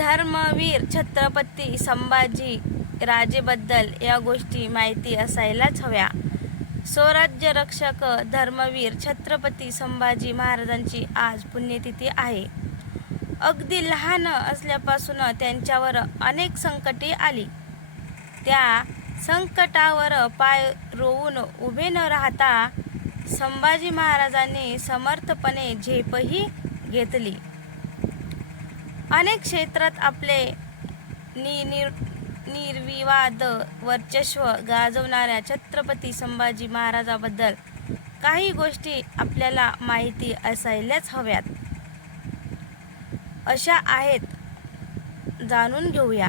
धर्मवीर छत्रपती संभाजी राजेबद्दल या गोष्टी माहिती असायलाच हव्या. स्वराज्य रक्षक धर्मवीर छत्रपती संभाजी महाराजांची आज पुण्यतिथी आहे. अगदी लहान असल्यापासून त्यांच्यावर अनेक संकटे आली. त्या संकटावर पाय रोवून उभे न राहता संभाजी महाराजांनी समर्थपणे झेपही घेतली. अनेक क्षेत्रात आपले निनिर निर्विवाद वर्चस्व गाजवणाऱ्या छत्रपती संभाजी महाराजाबद्दल काही गोष्टी आपल्याला माहिती असायलाच हव्यात. अशा आहेत. जाणून घेऊया.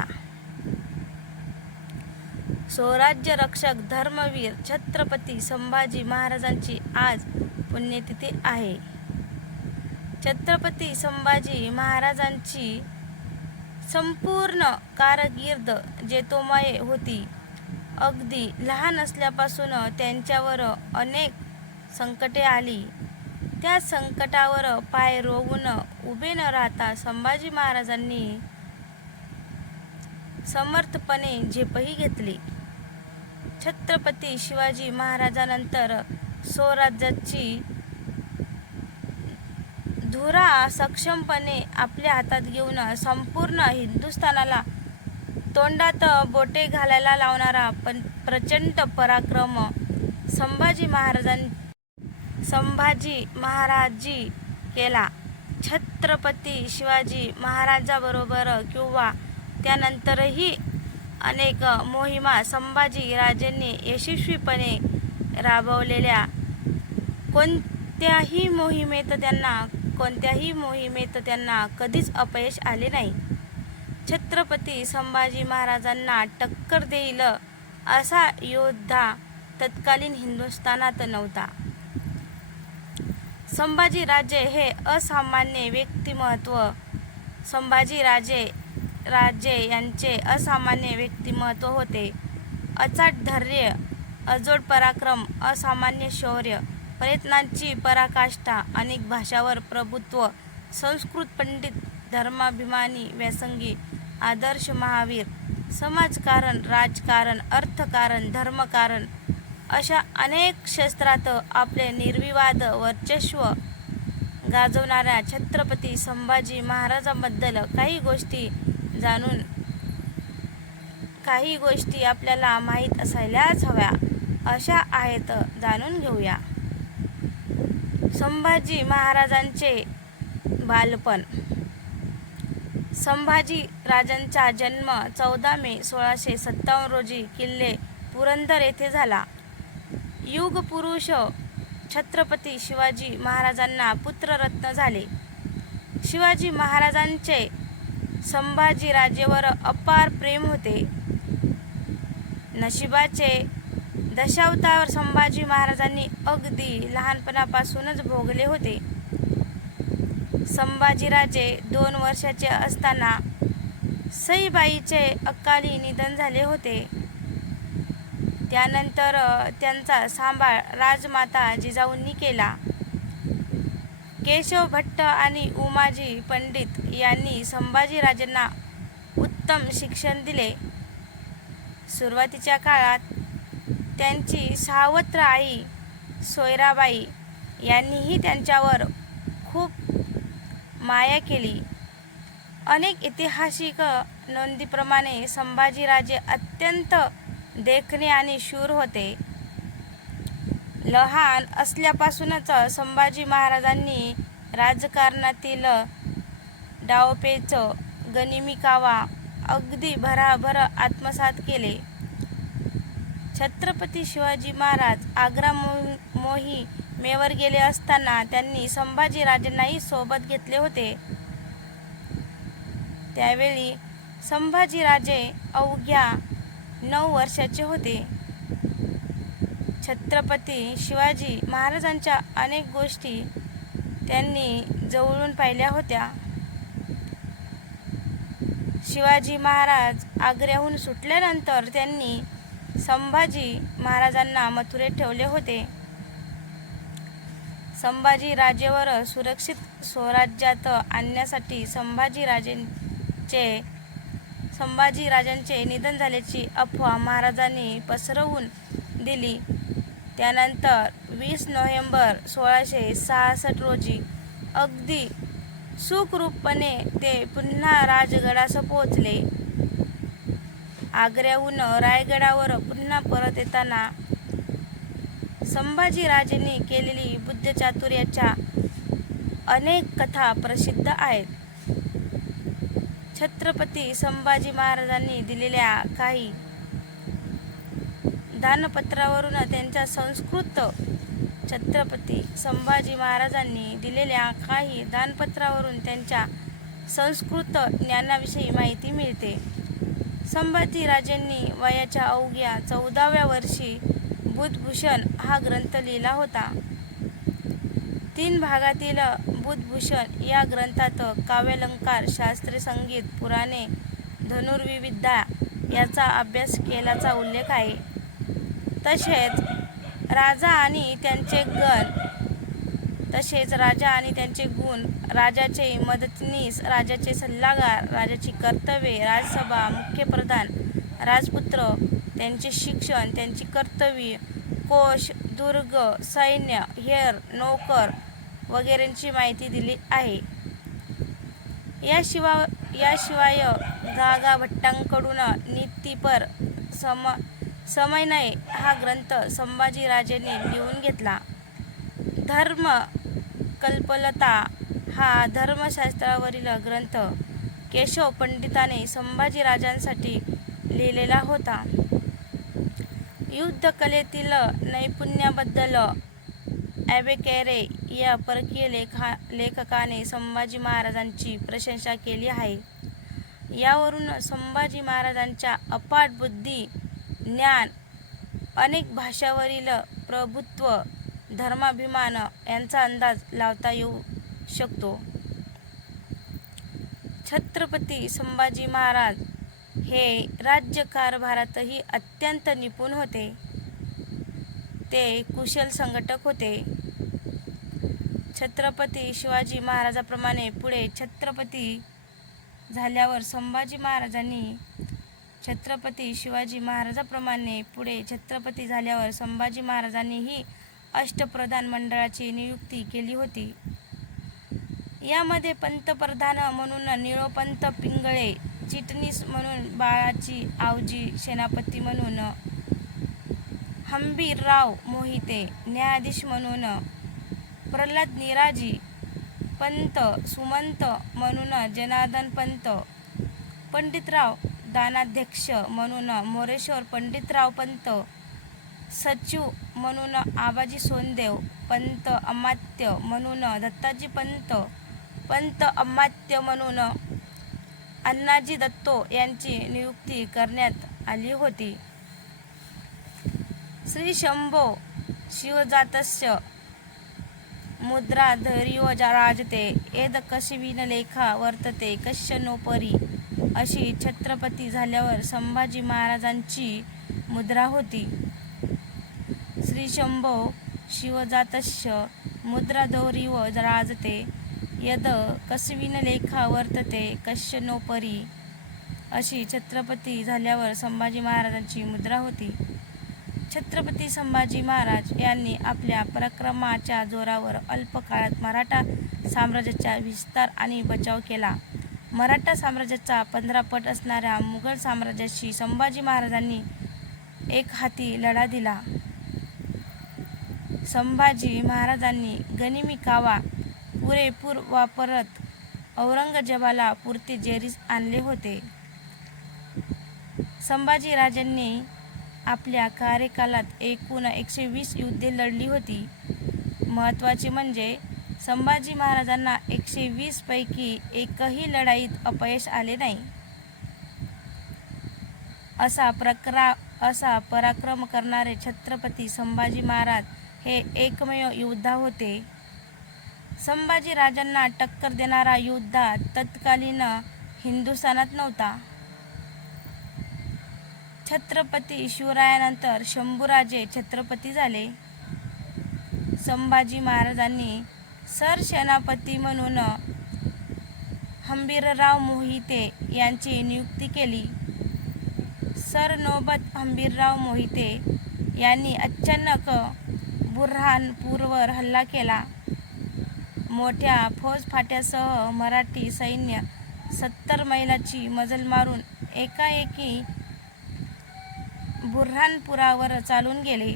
स्वराज्य रक्षक धर्मवीर छत्रपती संभाजी महाराजांची आज पुण्यतिथी आहे. छत्रपती संभाजी महाराजांची संपूर्ण कारकीर्द जेतोमय होती. अगदी लहान असल्यापासून त्यांच्यावर अनेक संकटे आली. त्या संकटावर पाय रोवून उभे न राहता संभाजी महाराजांनी समर्थपणे झेपही घेतली. छत्रपती शिवाजी महाराजानंतर स्वराज्याची धुरा सक्षमपणे आपल्या हातात घेऊन संपूर्ण हिंदुस्थानाला तोंडात बोटे घालायला लावणारा पण प्रचंड पराक्रम संभाजी महाराजां संभाजी महाराजी केला. छत्रपती शिवाजी महाराजाबरोबर किंवा त्यानंतरही अनेक मोहिमा संभाजी राजेंनी यशस्वीपणे राबवलेल्या. कोणत्याही मोहिमेत त्यांना कोणत्याही मोहिमेत त्यांना कधीच अपयश आले नाही. छत्रपती संभाजी महाराजांना टक्कर देईल असा योद्धा तत्कालीन हिंदुस्थानात नव्हता. संभाजी राजे हे असामान्य व्यक्तिमत्व संभाजी राजे राजे यांचे असामान्य व्यक्तिमत्व होते. अचाट धैर्य अजोड पराक्रम असामान्य शौर्य प्रयत्नांची पराकाष्ठा अनेक भाषावर प्रभुत्व संस्कृत पंडित धर्माभिमानी व्यासंगी आदर्श महावीर समाजकारण राजकारण अर्थकारण धर्मकारण अशा अनेक क्षेत्रात आपले निर्विवाद वर्चस्व गाजवणाऱ्या छत्रपती संभाजी महाराजांबद्दल काही गोष्टी जाणून काही गोष्टी आपल्याला माहीत असायलाच हव्या. अशा आहेत जाणून घेऊया. संभाजी महाराजांचे बालपण. संभाजी राजांचा जन्म चौदा मे सोळाशे सत्तावन्न रोजी किल्ले पुरंदर येथे झाला. युगपुरुष छत्रपती शिवाजी महाराजांना पुत्ररत्न झाले. शिवाजी महाराजांचे संभाजीराजेवर अपार प्रेम होते. नशिबाचे दशावतार संभाजी महाराजांनी अगदी लहानपणापासूनच भोगले होते. संभाजीराजे दोन वर्षाचे असताना सईबाईचे अकाली निधन झाले होते. त्यानंतर त्यांचा सांभाळ राजमाता जिजाऊंनी केला. केशव भट्ट आणि उमाजी पंडित यांनी संभाजीराजेंना उत्तम शिक्षण दिले. सुरुवातीच्या काळात त्यांची सावत्र आई सोयराबाई यांनीही त्यांच्यावर खूप माया केली. अनेक ऐतिहासिक नोंदीप्रमाणे संभाजीराजे अत्यंत देखणे आणि शूर होते. लहान असल्यापासूनच संभाजी महाराजांनी राजकारणातील डावपेच गनिमिकावा अगदी भराभर आत्मसात केले. छत्रपती शिवाजी महाराज आग्रा मोही मोहिमेवर गेले असताना त्यांनी संभाजीराजांनाही सोबत घेतले होते. त्यावेळी संभाजीराजे अवघ्या नऊ वर्षाचे होते. छत्रपती शिवाजी महाराजांच्या अनेक गोष्टी त्यांनी जवळून पाहिल्या होत्या. शिवाजी महाराज आग्र्याहून सुटल्यानंतर त्यांनी संभाजी महाराजांना मथुरेत ठेवले होते. संभाजी राजेवर सुरक्षित स्वराज्यात आणण्यासाठी संभाजी राजेंचे संभाजी राजांचे निधन झाल्याची अफवा महाराजांनी पसरवून दिली. त्यानंतर वीस नोव्हेंबर सोळाशे सहासष्ट रोजी अगदी सुखरूपपणे ते पुन्हा राजगडास पोहोचले. आग्र्याहून रायगडावर पुन्हा परत येताना संभाजीराजेंनी केलेली बुद्धचातुर्याच्या अनेक कथा प्रसिद्ध आहेत. छत्रपती संभाजी महाराजांनी दिलेल्या काही दानपत्रावरून त्यांच्या संस्कृत छत्रपती संभाजी महाराजांनी दिलेल्या काही दानपत्रावरून त्यांच्या संस्कृत ज्ञानाविषयी माहिती मिळते. संभाजीराजेंनी वयाच्या अवघ्या चौदाव्या वर्षी बुधभूषण हा ग्रंथ लिहिला होता. तीन भागातील बुधभूषण या ग्रंथात काव्यालंकार शास्त्रीय संगीत पुराणे धनुर्विविद्या याचा अभ्यास केल्याचा उल्लेख आहे. तसेच राजा आणि त्यांचे गण तसेच राजा आणि त्यांचे गुण राजाचे मदतनीस राजाचे सल्लागार राजाची कर्तव्ये राजसभा मुख्यप्रधान राजपुत्र त्यांचे शिक्षण त्यांची कर्तव्ये कोश दुर्ग सैन्य हेर नोकर वगैरेंची माहिती दिली आहे. याशिवाय याशिवाय गागा भट्टांकडून नीतीपर सम समयनय हा ग्रंथ संभाजीराजेने लिहून घेतला. धर्म कल्पलता हा धर्मशास्त्रावरील ग्रंथ केशव पंडिताने संभाजीराजांसाठी लिहिलेला होता. युद्धकलेतील नैपुण्याबद्दल ॲबेकेरे या परकीय लेखा लेखकाने संभाजी महाराजांची प्रशंसा केली आहे. यावरून संभाजी महाराजांच्या अपाट बुद्धी ज्ञान अनेक भाषावरील प्रभुत्व धर्माभिमान यांचा अंदाज लावता येऊ शकतो. छत्रपती संभाजी महाराज हे राज्यकारभारातही अत्यंत निपुण होते. ते कुशल संघटक होते. छत्रपती शिवाजी महाराजाप्रमाणे पुढे छत्रपती झाल्यावर संभाजी महाराजांनी छत्रपती शिवाजी महाराजाप्रमाणे पुढे छत्रपती झाल्यावर संभाजी महाराजांनीही अष्टप्रधान मंडळाची नियुक्ती केली होती. यामध्ये पंतप्रधान म्हणून निळोपंत पिंगळे चिटणीस म्हणून बाळाची आवजी सेनापती म्हणून हंबीरराव मोहिते न्यायाधीश म्हणून प्रल्हाद निराजी पंत सुमंत म्हणून जनार्दन पंत पंडितराव दानाध्यक्ष म्हणून मोरेश्वर पंडितराव पंत सचिव म्हणून आबाजी सोनदेव पंत अमात्य म्हणून दत्ताजी पंत पंत अमात्य म्हणून अण्णाजी दत्तो यांची नियुक्ती करण्यात आली होती. श्री शंभो शिवजातस्य मुद्रा धैर्यो राजते एद कशविन लेखा वर्तते कश्य नोपरी अशी छत्रपती झाल्यावर संभाजी महाराजांची मुद्रा होती. श्री शंभो शिवजातस्य मुद्रा दौरीव राजते यद कसविन लेखा वर्तते कश्य नोपरी अशी छत्रपती झाल्यावर संभाजी महाराजांची मुद्रा होती. छत्रपती संभाजी महाराज यांनी आपल्या पराक्रमाच्या जोरावर अल्प काळात मराठा साम्राज्याचा विस्तार आणि बचाव केला. मराठा साम्राज्याचा पंधरा पट असणाऱ्या मुघल साम्राज्याशी संभाजी महाराजांनी एक हाती लढा दिला. संभाजी महाराजांनी गनिमी कावा पुरेपूर वापरत औरंगजेबाला पुरते जेरीस आणले होते. संभाजी राजांनी आपल्या कार्यकालात एकूण एकशे वीस युद्धे लढली होती. महत्त्वाचे म्हणजे संभाजी महाराजांना एकशे वीसपैकी एकही लढाईत अपयश आले नाही. असा प्रकरा असा पराक्रम करणारे छत्रपती संभाजी महाराज हे एकमेव योद्धा होते. संभाजी राजांना टक्कर देणारा योद्धा तत्कालीन हिंदुस्थानात नव्हता. छत्रपती शिवरायानंतर शंभूराजे छत्रपती झाले. संभाजी महाराजांनी सरसेनापती म्हणून हंबीरराव मोहिते यांची नियुक्ती केली. सरनोबत हंबीरराव मोहिते यांनी अचानक बुरहानपूरवर हल्ला केला. मोठ्या फौजफाट्यासह मराठी सैन्य सत्तर मैलाची मजल मारून एकाएकी बुरहानपुरावर चालून गेले.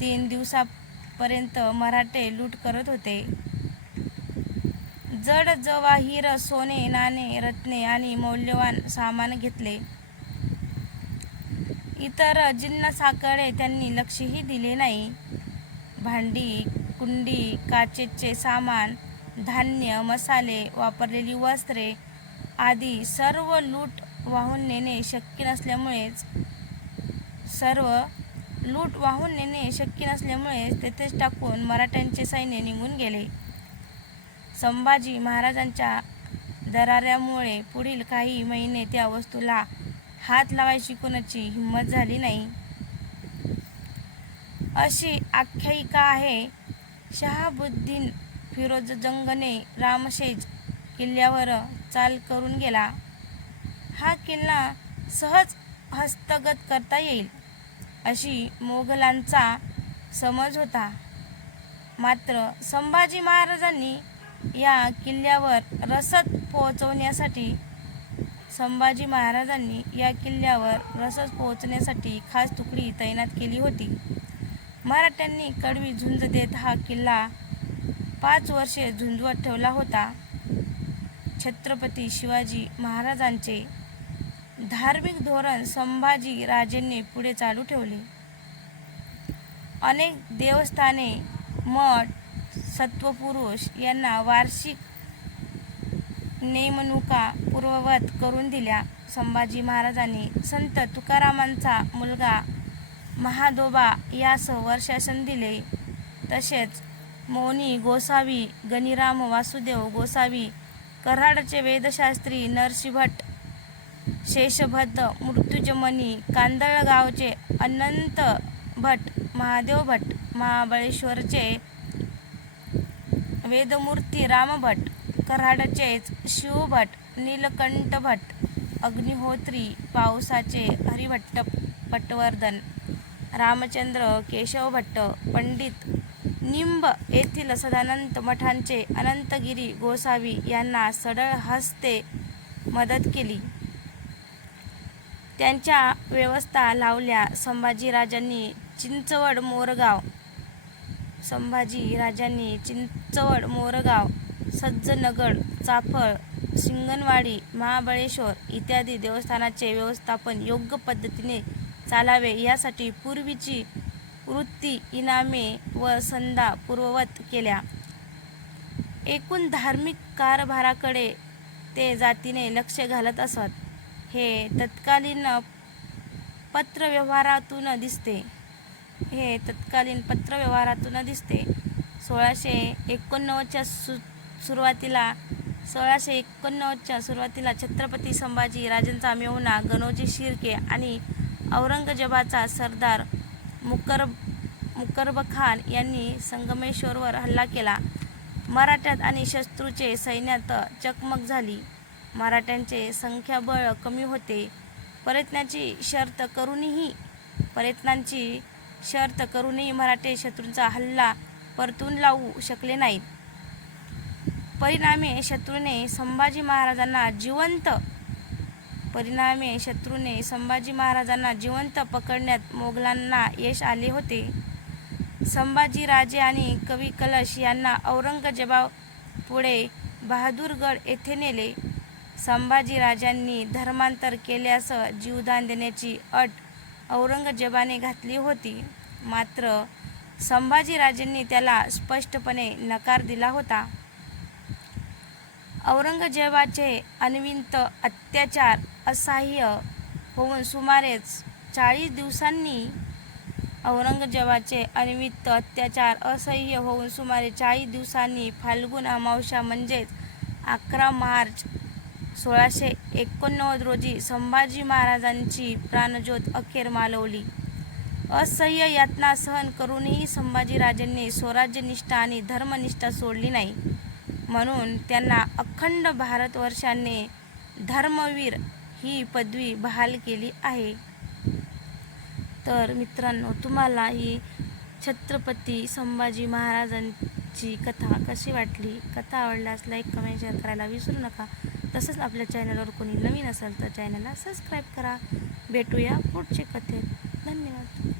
तीन दिवसापर्यंत मराठे लूट करत होते. जड जवाहीर सोने नाणे रत्ने आणि मौल्यवान सामान घेतले. इतर जिन्नसाकडे त्यांनी लक्षही दिले नाही. भांडी कुंडी काचेचे सामान धान्य मसाले वापरलेली वस्त्रे आदी सर्व लूट वाहून नेणे शक्य नसल्यामुळेच सर्व लूट वाहून नेणे शक्य नसल्यामुळेच तेथेच टाकून मराठ्यांचे सैन्य निघून गेले. संभाजी महाराजांच्या दराऱ्यामुळे पुढील काही महिने त्या वस्तूला हात लावायची कोणाची हिंमत झाली नाही. अशी आख्यायिका आहे. शहाबुद्दीन फिरोज जंगने रामशेज किल्ल्यावर चाल करून गेला. हा किल्ला सहज हस्तगत करता येईल अशी मोगलांचा समज होता. मात्र संभाजी महाराजांनी या किल्ल्यावर रसद पोहोचवण्यासाठी संभाजी महाराजांनी या किल्ल्यावर रसद पोहोचण्यासाठी खास तुकडी तैनात केली होती. मराठ्यांनी कडवी झुंज देत हा किल्ला पाच वर्षे झुंजवत ठेवला होता. छत्रपती शिवाजी महाराजांचे धार्मिक धोरण संभाजी राजेंनी पुढे चालू ठेवले. अनेक देवस्थाने मठ सत्वपुरुष यांना वार्षिक नेमणुका पूर्ववत करून दिल्या. संभाजी महाराजांनी संत तुकारामांचा मुलगा महादोबा यास वर्षासन दिले. तसेच मौनी गोसावी गणिराम वासुदेव गोसावी कराडचे वेदशास्त्री नरसी शेषभद्र मृत्युजमनी कांदळगावचे अनंत भट महादेव भट महाबळेश्वरचे वेदमूर्ती रामभट कराडचेच शिवभट नीलकंठ भट अग्निहोत्री पावसाचे हरिभट्ट पटवर्धन रामचंद्र केशव भट्ट पंडित निंब येथील सदानंद मठांचे अनंतगिरी गोसावी यांना सडळ हस्ते मदत केली. त्यांच्या व्यवस्था लावल्या संभाजीराजांनी चिंचवड मोरगाव. संभाजी राजांनी चिंचवड मोरगाव सज्जनगड चाफळ शिंगणवाडी महाबळेश्वर इत्यादी देवस्थानाचे व्यवस्थापन योग्य पद्धतीने चालावे. यासाठी पूर्वीची वृत्ती इनामे व संधा पूर्ववत केल्या. एकूण धार्मिक कारभाराकडे ते जातीने लक्ष घालत असत. हे तत्कालीन पत्रव्यवहारातून दिसते. हे तत्कालीन पत्रव्यवहारातून दिसते. सोळाशे एकोणनव्वदच्या सु सुरुवातीला सोळाशे एकोणनव्वदच्या सुरुवातीला छत्रपती संभाजी राजांचा मेहुणा गणोजी शिर्के आणि औरंगजेबाचा सरदार मुकर मुकरब खान यांनी संगमेश्वरवर हल्ला केला. मराठ्यात आणि शत्रूचे सैन्यात चकमक झाली. मराठ्यांचे संख्याबळ कमी होते. प्रयत्नाची शर्त करूनही प्रयत्नांची शर्त करूनही मराठे शत्रूंचा हल्ला परतून लावू शकले नाहीत. परिणामी शत्रूने संभाजी महाराजांना जिवंत परिणामी शत्रूने संभाजी महाराजांना जिवंत पकडण्यात मोगलांना यश आले होते. संभाजीराजे आणि कवी कलश यांना औरंगजेबापुढे बहादूरगड येथे नेले. संभाजी राजांनी धर्मांतर केल्यास जीवदान देण्याची अट औरंगजेबाने घातली होती. मात्र संभाजीराजेंनी त्याला स्पष्टपणे नकार दिला होता. औरंगजेबाचे अनविंत अत्याचार असह्य होऊन सुमारेच चाळीस दिवसांनी औरंगजेबाचे अनविंत अत्याचार असह्य होऊन सुमारे चाळीस दिवसांनी फाल्गुन अमावस्या म्हणजेच अकरा मार्च सोळाशे एकोणनव्वद रोजी संभाजी महाराजांची प्राणज्योत अखेर मालवली. असह्य यातना सहन करूनही संभाजीराजेंनी स्वराज्यनिष्ठा आणि धर्मनिष्ठा सोडली नाही. म्हणून त्यांना अखंड भारतवर्षाने धर्मवीर ही पदवी बहाल केली आहे. तर मित्रांनो तुम्हाला ही छत्रपती संभाजी महाराजांची कथा कशी वाटली? कथा आवडल्यास लाईक कमेंट शेअर करायला विसरू नका. तसंच आपल्या चॅनलवर कोणी नवीन असेल तर चॅनलला सबस्क्राईब करा. भेटूया पुढचे कथेत. धन्यवाद.